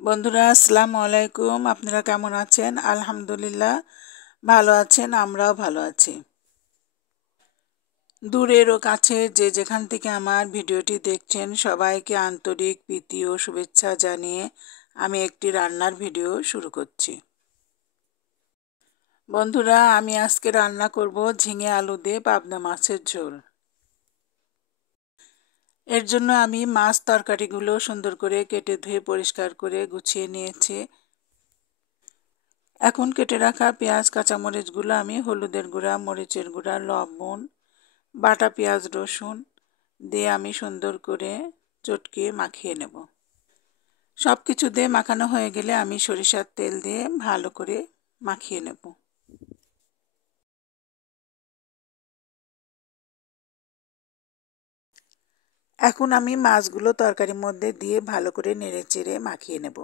বন্ধুরা আসসালামু আলাইকুম। আপনারা কেমন আছেন? আলহামদুলিল্লাহ ভালো আছেন, আমরাও ভালো আছি। দূরের ও কাছের যে যেখান থেকে আমার ভিডিওটি দেখছেন সবাইকে আন্তরিক প্রীতি ও শুভেচ্ছা জানিয়ে আমি একটি রান্নার ভিডিও শুরু করছি। বন্ধুরা, আমি আজকে রান্না করব ঝিঙে আলু দিয়ে পাবদা মাছের ঝোল। এর জন্য আমি মাছ তরকারিগুলো সুন্দর করে কেটে ধুয়ে পরিষ্কার করে গুছিয়ে নিয়েছি। এখন কেটে রাখা পেঁয়াজ কাঁচামরিচগুলো আমি হলুদের গুঁড়া, মরিচের গুঁড়া, লবণ, বাটা পেঁয়াজ রসুন দিয়ে আমি সুন্দর করে চটকিয়ে মাখিয়ে নেব। সব কিছু দিয়ে মাখানো হয়ে গেলে আমি সরিষার তেল দিয়ে ভালো করে মাখিয়ে নেব। এখন আমি মাছগুলো তরকারির মধ্যে দিয়ে ভালো করে নেড়ে চেড়ে মাখিয়ে নেব।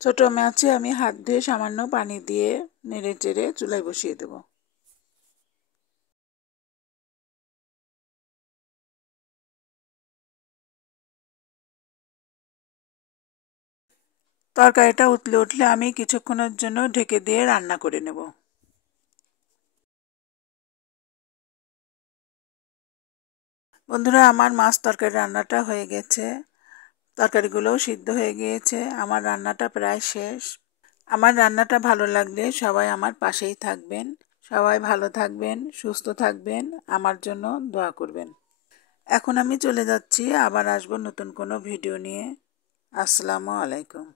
ছোট মাছে আমি হাত দিয়ে সামান্য পানি দিয়ে নেড়ে চেড়ে চুলায় বসিয়ে দেব। তরকারিটা উতলে উঠলে আমি কিছুক্ষণের জন্য ঢেকে দিয়ে রান্না করে নেব। বন্ধুরা, আমার মাছ তরকারি রান্নাটা হয়ে গেছে, তরকারিগুলোও সিদ্ধ হয়ে গিয়েছে, আমার রান্নাটা প্রায় শেষ। আমার রান্নাটা ভালো লাগলে সবাই আমার পাশেই থাকবেন। সবাই ভালো থাকবেন, সুস্থ থাকবেন, আমার জন্য দোয়া করবেন। এখন আমি চলে যাচ্ছি, আবার আসবো নতুন কোনো ভিডিও নিয়ে। আসসালামু আলাইকুম।